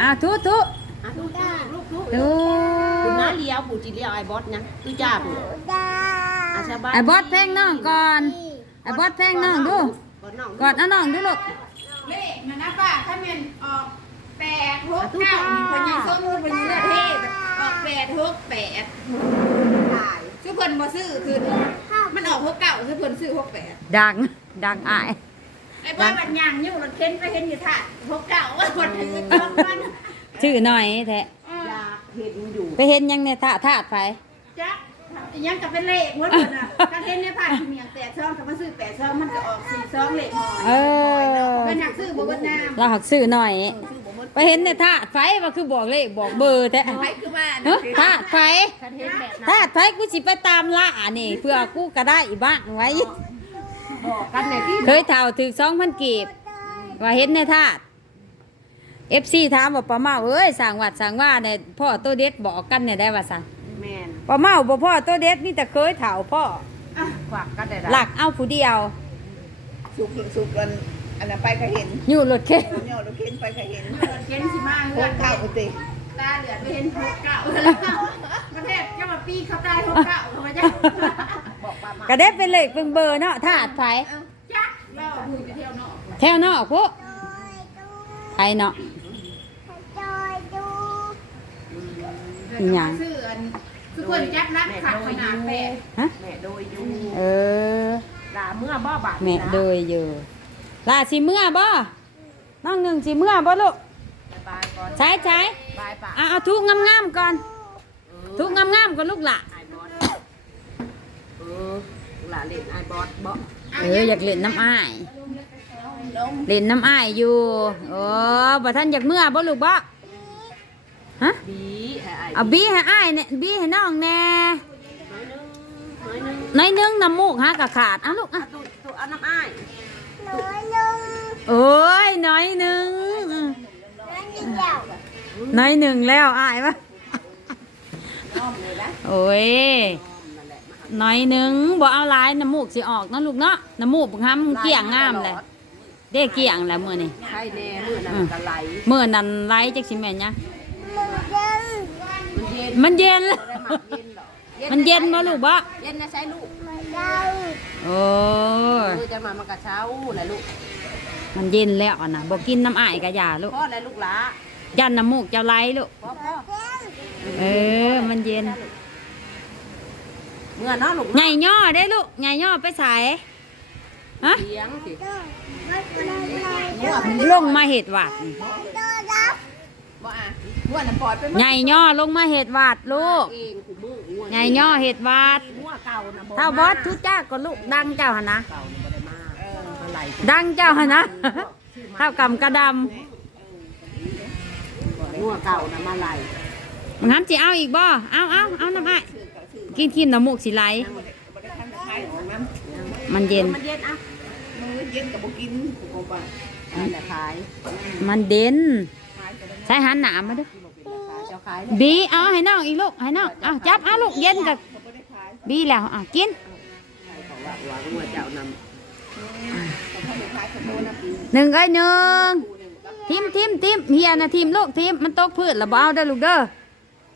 อะทุทุอะลูกลูกลูกทุคุณน้าเลี้ยวผู้จีเลี้ยวไอ้บอสนะตุจ้าผู้อาชาบ้านไอ้บอสเพลงน้องก่อนไอ้บอสเพลงน้องดูก่อนน้องก่อนเอาน้องดูลูกเลขนะนะป้าถ้าแมันออกแปดหกเก้ามีคนยังส้มพูดเป็นเนื้อเทศออกแปดหกแปดถ่ายซื้อเพิ่นบ่ซื้อคือมันออกหกเก้าซื้อเพิ่นซื้อหกแปดดังดังอายไอ้บ้ามันยางอยู่รถเข็นไปเห็นอยู่ท่าหกเก้าว่าคนถือต้องมันชื่อหน่อยแท้อยากเห็นอยู่ไปเห็นยังในท่าทาดไผจักยังกับเป็นเลขหมดเลยนะถ้าเห็นในผ่านเมียงแปดช่องถ้ามาซื้อแปดช่องมันก็ออกสี่ช่องเลขหอยเออเป็นอยากซื้อบ่เบิดน้ำเราหักซื้อหน่อยซื้อบ่เบิดไปเห็นในท่าดไฟว่าคือบอกเลขบอกเบอร์แท้ไปคือว่าเฮ้ยท่าดไฟคันเห็นแบบนั้นท่าดไฟกูสิไปตามล่านี่เพื่อกูก็ได้อีบ้างไว้ บอกกันในที่เคยเท่าถึงสองพันกีบ ว่าเห็นในธาตุเอฟซีถามว่าป้าเมาเอ้ยสั่งวัดสั่งว่าเนี่ยพ่อตัวเด็ดบอกกันเนี่ยได้ว่าสั่งแมนป้าเมาบ่พ่อตัวเด็ดนี่แต่เคยเถ่าพ่อฝากกันได้หลักเอาผู้เดียว สุกสุกกันอันนั้นไปก็เห็นอยู่รถเข็นเนี่ยเราเข็นไปก็เห็นรถเข็นสิมาโคเฮือนตรข้าวอุติตาเหลือดไปเห็นหกเก้าแล้วประเทศก็มาปีเขาตายหกเก้าทำไมจ๊ะ บอกป้ามาก็ได้เป็นเลขเป็นเบอร์เนาะธาตุไฟจ๊ะเราพูดไปเที่ยวนอกแถวนอกพวกไทยเนาะอีหยังซื้ออันคือคนจับนักขัดขนาดแปดฮะแม่โดยอยู่เออลาเมื่อบ่บาดแม่โดยอยู่ลาสิเมื่อบ่น้องหนึ่งสิเมื่อบ่ลูกบายก่อนใช้ใช้บายปะอะเอาทุกงามๆก่อนทุกงามๆก่อนลูกละไอ้บอสเออ หลาเล่นไอ้บอสบ่เอออยากเล่นน้ำอ้ายเล่นน้ำอ้ายอยู่โอ้บ่ท่านอยากเมื่อบ่ลูกบ่ฮะบีให้ไอ้เอาบี้ให้อ้ายเนี่ยบี้ให้น้องแน่น้อยนึงน้อยนึงน้อยนึงน้ำมูกฮะกะขาดเอาลูกอะตัวตัวเอาน้ำอ้ายโอ้ยน้อยหนึงน้อยหนึ่งแล้วอ้ายปะโอ้ย น้อยหนึงบ่เอาหลายน้ำมูกสิออกเนาะลูกเนาะน้ำมูกบังคับเกี่ยงงามเลยเด้เกี่ยงแล้วมื้อนี้ใช่แน่มือนั้นก็ไหลเมื่อนั้นไลฟ์จักสิแม่นยังมันเย็นมันเย็น บ่ได้หมักเย็นหรอกมันเย็นบ่ลูกบ่เย็นนะใช้ลูกโอ้ยเออจะมามันกระเช้าแหละลูกมันเย็นแล้วอะนะบ่กินน้ำอ้ายกะยาลูกพ่อและลูกหลายันน้ำมูกเจ้าไหลลูกพ่อพ่อเออมันเย็น เมื่อเนาะลูกใหญ่ย่อได้ลูกใหญ่ย่อไปใส่ฮะเสียงสิลงมาเห็ดหวัดนี่บ่อะเมื่อน่ะปอดไปใหญ่ย่อลงมาเห็ดหวัดลูกเองกูมือง่วงใหญ่ย่อเห็ดหวัดงัวเก่านะถ้าบอสทุจ้าก็ลูกดังเจ้าหนนะเก่านี่บ่ได้มาเอออะไรดังเจ้าหนนะเท่ากำกระดงัวเก่านะมาไหลำมันห้ามจีเอาอีกบ่เอาเอาเอาน้ำอ้าย กินกินน้ำมูกสิไหลบ่ได้ทำขายของน้ำมันเย็น มันเย็นอะมือเย็นกับบุกินกูก็บ่าอันน่ะขายมันเด่นใช้หันหนามาดูขายเจ้าขายบีเอาให้น้องอีกลูกให้น้องเอาจับเอาลูกเย็นกับบีแล้วเอากินเขาว่าว่างัวเจ้านำหนึ่งไอ้หนึ่งทิมทิมทิมเฮียนะทิมลูกทิมมันตกพืชแล้วบ่เอาเด้อลูกเด้อ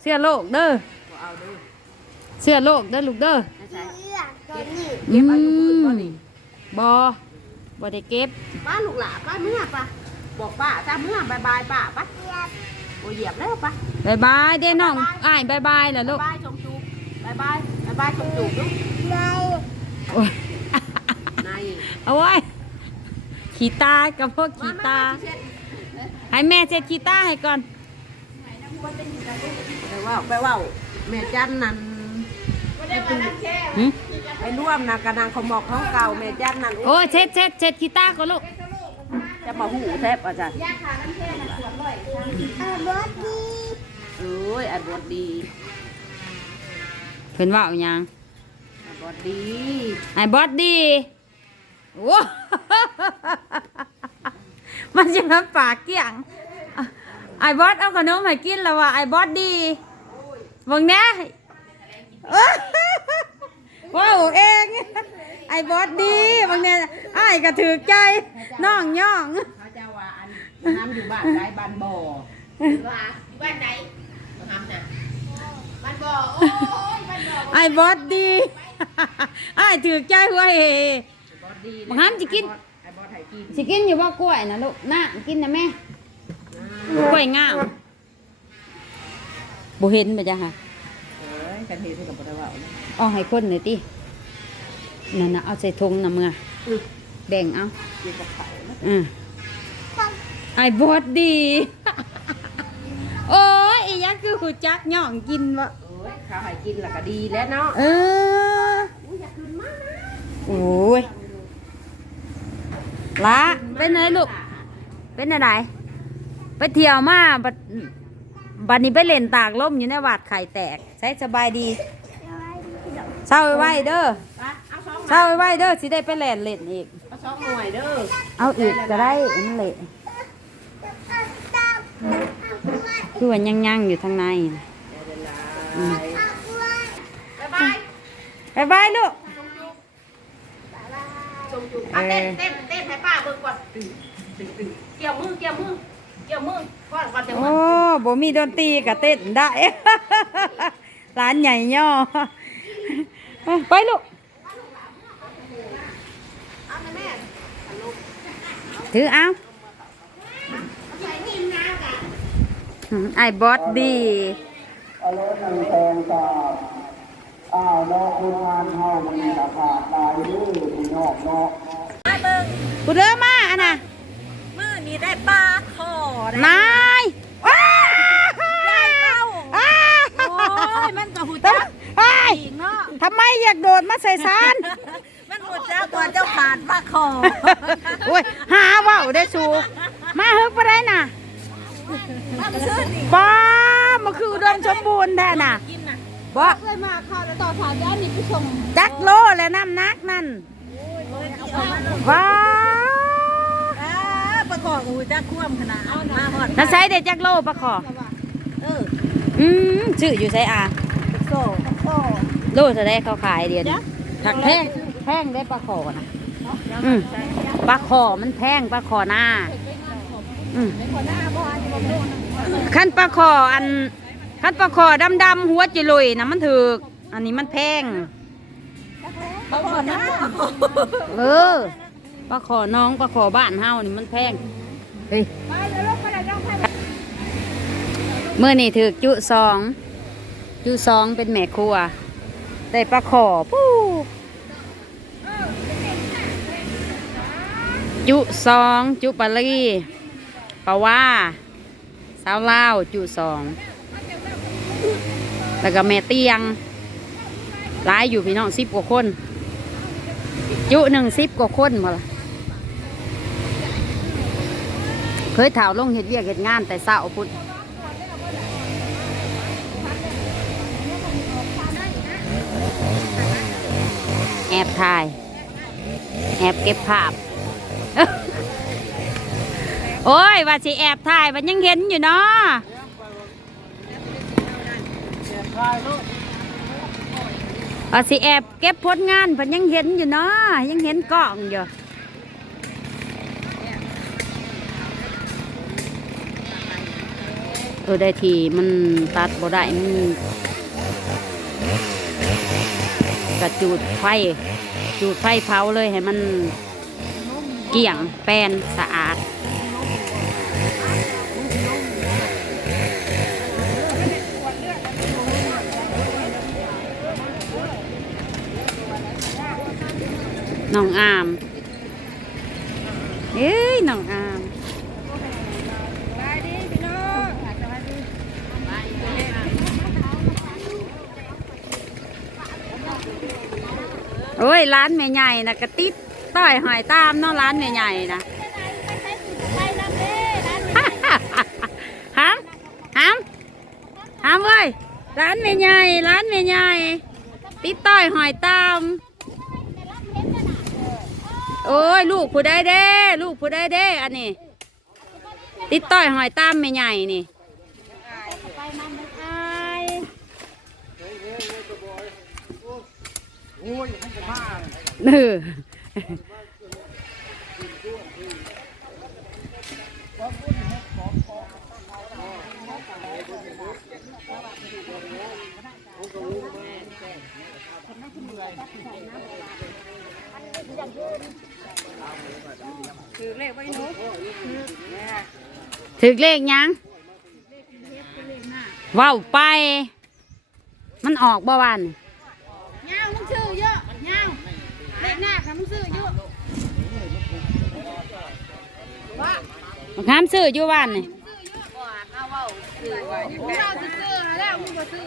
เสื้อโลกเด้อบ่เอาเด้อ เสื้อโลกเด้อลูกเด้อไม่ใช่เก็บเอาอยู่พืชบ่นี่บ่บ่ได้เก็บป้าลูกหลาป้าเมื่อป้าบอกป้าจ้าเมื่อบายบายป้าป้าโอ้เหยียบแล้วป้าบายบายเด้อน้องอ้ายบายบายล่ะลูกบายชมจูบายบายบายบายชมจูลูกโอ้ยนายเอาไว้ขี้ตากับพวกขี้ตา ให้แม่เช็ดขี้ตาให้ก่อนไปว่าไปว่าแม่จันนั่น หึไปร่วมนะกระนางขมอกของเก่าแม่จันนั่นโอ้ยเช็ดเช็ดเช็ดขี้ตาก่อนลูกจะมาหูแทบอาจารย์เอ้ยไอ้บดดีเพิ่นว่าเอาหยังไอ้บดดีไอ้บอสดีโอ้ มันจะมาปากเกี่ยงอะไอ้บอสเอาขนมให้กินแล้วว่ะไอ้บอสดีบังแน่ ว้าวเอง ไอ้บอสดีบังแน่ไอ้ายก็ถือใจน้องย่อง เขาจะว่าอันน้ำอยู่บ้านไรบ้านบ่อว่าอยู่บ้านไหนมาทำน่ะบ้านบ่อโอ้ยบ้านบ่อไอ้บอสดีไอ้ถือใจหัวเฮ บอสดีบางครั้งจะกิน ไอ้บอสไทยกินสิกินอยู่ว่ากล้วยนะลูกน่ากินนะแม่กล้วยงามบ่เห็นไปจ้ะค่ะเอ้ยกันเห็นกับบ่ได้เว้าเลย เอาให้คนหน่อยตินั่นน่ะเอาใส่ถุงน่ะมึงอะแบ่งเอากินกับเขานะอืมไอ้บอสดี โอ้ยอีหยังคือหูจักย่องกินวะโอ้ยข้าวให้กินแล้วก็ดีแล้วเนาะ เอออยากขึ้นมากนะโอ้ยละเป็นไงลูก เป็นอะไรไปเที่ยวมาบัดบัดนี้ไปเล่นตากลมอยู่ในวัดไข่แตก ใช้สบายดี เศร้าไว้เด้อไปเอาสองเศร้าไว้เด้อสิได้ไปเล่นเล่นอีก เอาสองหน่วยเด้อเอาอีกก็ได้อันนั่นแหละคือว่ายังยังๆอยู่ทางในน่ะอืมบ๊ายบายบายบายลูกจุ่มจุ่มเอาเต้นเต้นเต้นให้ป้าเบิ่งก่อนตึงตึงตึงเกี่ยวมือเกี่ยวมือเกี่ยวมือก่อนก่อนเดี๋ยวโอ้มือบ่มีดนตรีก็เต้นได้ ร้านใหญ่ย่อ ไปลูกเอาแม่ถือเอาใส่นิ่มน้ำกันอืมไอ้บอสดีเอารถหนึ่งแทนกับอ้าวเนาะคุณงานเฮามันราคาตายนี่พี่น้องเนาะกูเด้อมาอันน่ะมือนี้ได้ปลาคอได้นายอ้าอ้าโอ้ยมันก็หูจัก ไอ้ย อีกเนาะ ทำไมอยากโดดมาใส่ซานมันหูจักว่าเจ้าขาดปลาคอโอ้ยหาเว่าวได้สูมาเฮ้ยไปได้น่ะมันซื้อนี่ป้ามาคืออุดมสมบูรณ์แท้น่ะกินน่ะบ่เคยมาเข้าแล้วต่อสายด้านนี้ผู้ชมจักโลและน้ำหนักนั่นเอามาลงว้าอ่าปลาคอก็หูจักควมขนาดมาฮอดน่าใช้เด็ดจักโลปะขอเอออืมชื่ออยู่ใส่อาโซ่โซ่ โลจะได้เขาขายเดียวนี้ถักแพงแพงได้ปลาขอนะอืมปลาขอมันแพงปลาขอหน้าอืมขั้นปลาขออันขั้นปลาขอดำๆหัวจิลุยนะมันถือกอันนี้มันแพงปลาคอนะเออปลาขอน้องปลาขอบ้านเฮานี่มันแพงเฮ้ยเมื่อนี่ถือจุสองจุสองเป็นแม่ครัว ได้ปลาขอปู้จุสองจุปลาลีปลาว่าสาวลาวจุสองแล้วก็แม่เตียงหลายอยู่พี่น้องสิบกว่าคน จุหนึ่งสิบกว่าคนมาละเคยถาวลงเห็ดเวียกเห็ดงานแต่เศร้าพุ่น แอบถ่าย แอบเก็บภาพ โอ้ย ว่าสิแอบถ่ายมันยังเห็นอยู่เนาะว่าสิแอบเก็บผลงานมันยังเห็นอยู่เนาะยังเห็นกล้องอยู่เออได้ทีมันตัดบ่ได้มัน กระจูดไฟจูดไฟเผาเลยให้มันเกลี่ยงแปลนสะอาดน้องอาม เอ้ยน้องอาม โอ้ยร้านแม่ใหญ่นะกระติดต้อยหอยตามเนาะร้านแม่ใหญ่นะฮัมฮัมฮัมเว้ยร้านแม่ใหญ่ร้านแม่ใหญ่ติดต้อยหอยตามโอ้ยลูกผู้ได้เด้ ลูกผู้ได้เด้ อันนี้ ติดต้อยหอยตามแม่ใหญ่นี่ อ้นจะมอถือเลขไว้นุ๊ถือเลขยังว้าวไป มันออกบ่วัน มะขามซื้ออยู่วันนี่มึงเอาซื้อซื้อแล้วมึงก็ซื้อ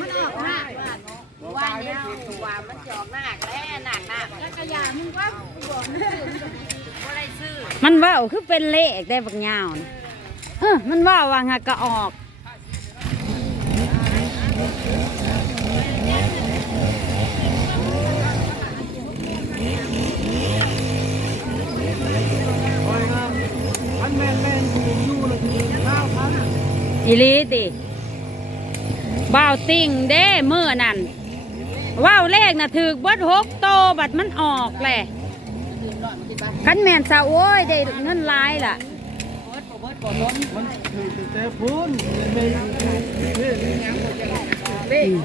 มันออกหน้าว่าเนี่ยว่ามันจะออกหนักแล้วหนักหนักแล้วก็ยามึงว่าบอกมึงซื้อก็ได้ซื้อมันเว้าวคือเป็นเลขได้บักยาวนี่เออมันเว่าวางหากก็ออก อันแม่นแม่นอยู่อยู่เลยทีข้าวพัน อีลีติบ่าวติ่งเด้เมื่อนั่นว้าวเลขน่ะถือเบิดหกโตบัดมันออกแหละคันแมนซาโอ้ยได้เงินลายล่ะ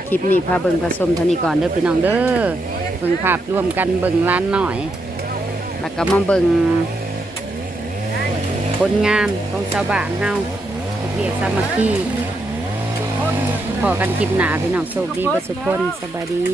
คลิปนี้พาเบิงผสมเท่านี้ก่อนเด้อพี่น้องเด้อเบิงภาพรวมกันเบิงร้านหน่อย แล้วก็มาเบิงผลงานของชาวบ้านเฮา เรียกสามัคคีพอกันคลิปหนาพี่น้องโชคดีประสุขคนสบายดี